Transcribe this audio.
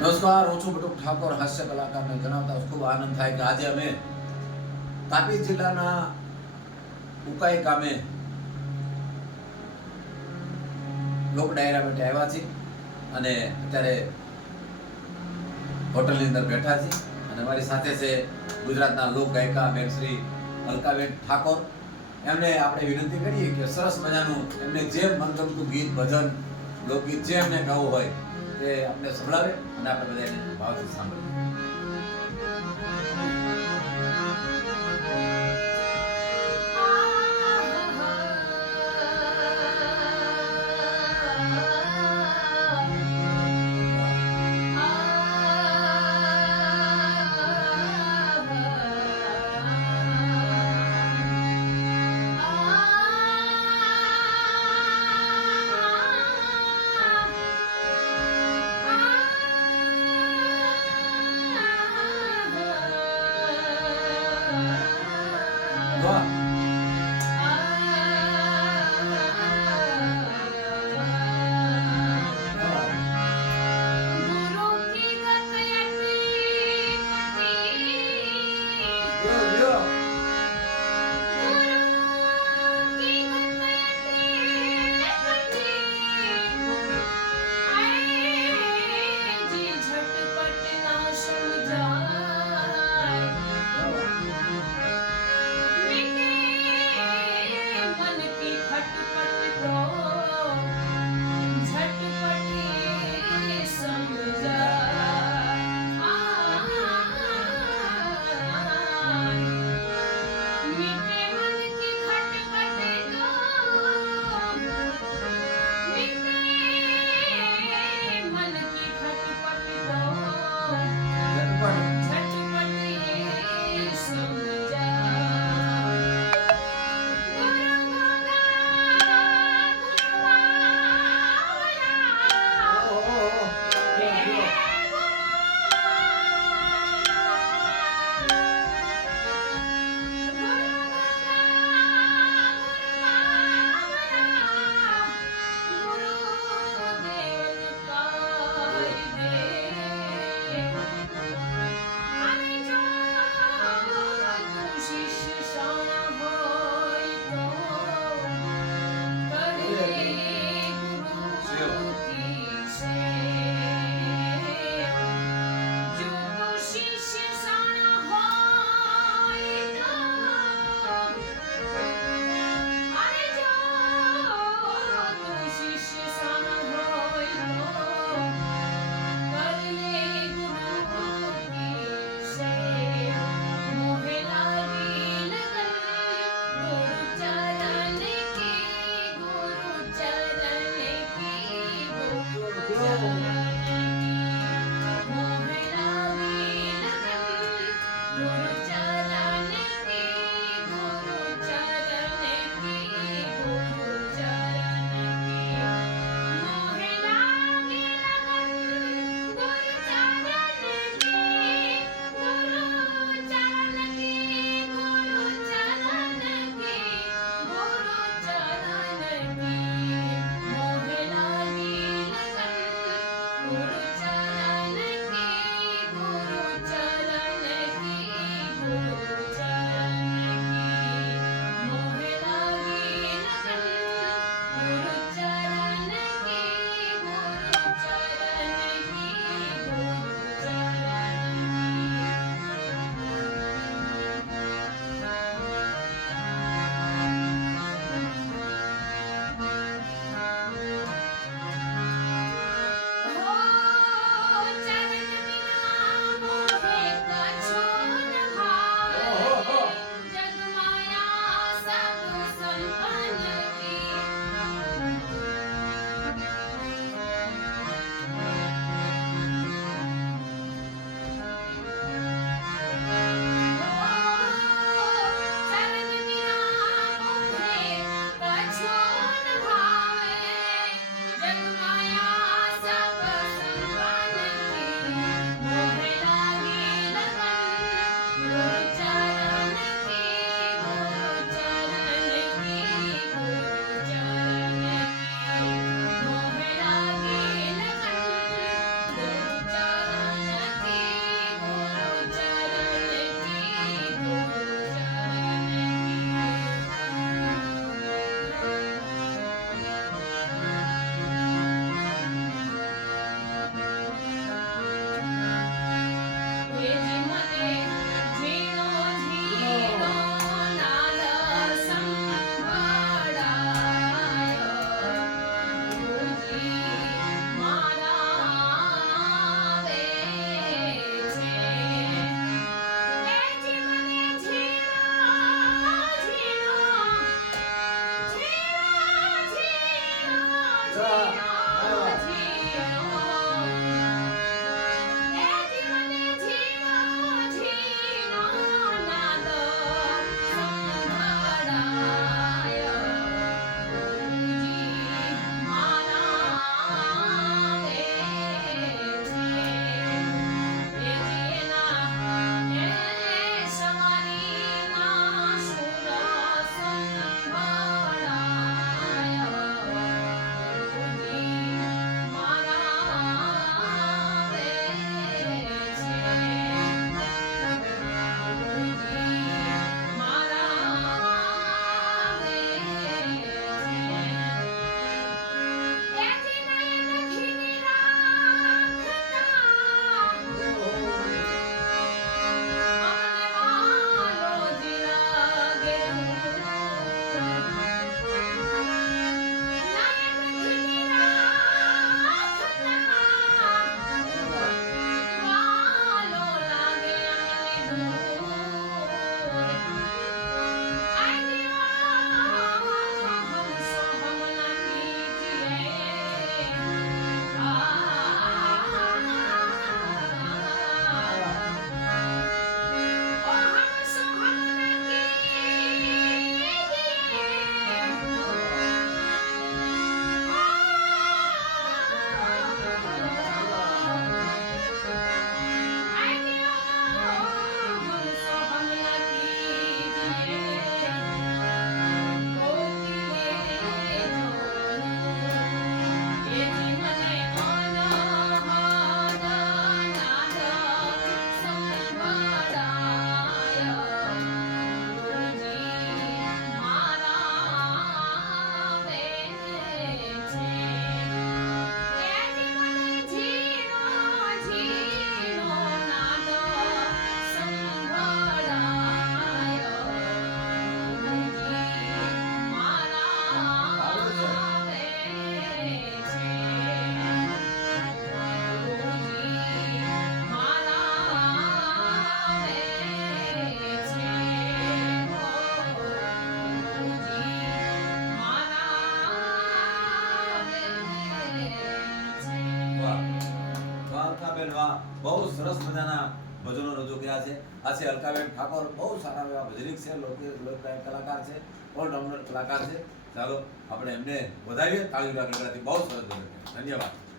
नमस्कार, હું છું બટુક ઠાકોર, હાસ્ય કલાકારને જણાવતા ખૂબ આનંદ થાય કે આજે અમે તાપી જિલ્લાના ઉકાઈ ગામે લોક ડાયરા માટે આવ્યા છીએ અને અત્યારે હોટલની અંદર બેઠા છીએ અને મારી સાથે છે ગુજરાતના લોક ગાયિકા બેન શ્રી અલકાબેન ઠાકોર. એમને આપણે વિનંતી કરીએ કે સરસ મજાનું એમને જે મનગમતું ગીત, ભજન, લોકગીત જે એમને ગાવું હોય તે આપણે સંભળાવે અને આપણે બધા એને ભાવથી સાંભળીએ. વાહ. અલકાબેન વાહ બહુ સરસ મજાના ભજનો રજૂ કર્યા છે. આ છે અલકાબેન ઠાકોર, બહુ સારા એવા ભજનિક છે, લોકગાયક કલાકાર છે, ઓલરાઉન્ડર કલાકાર છે. ચાલો આપણે એમને વધાવીએ તાળીઓના ગણગણાથી. બહુ સરસ ભજન. ધન્યવાદ.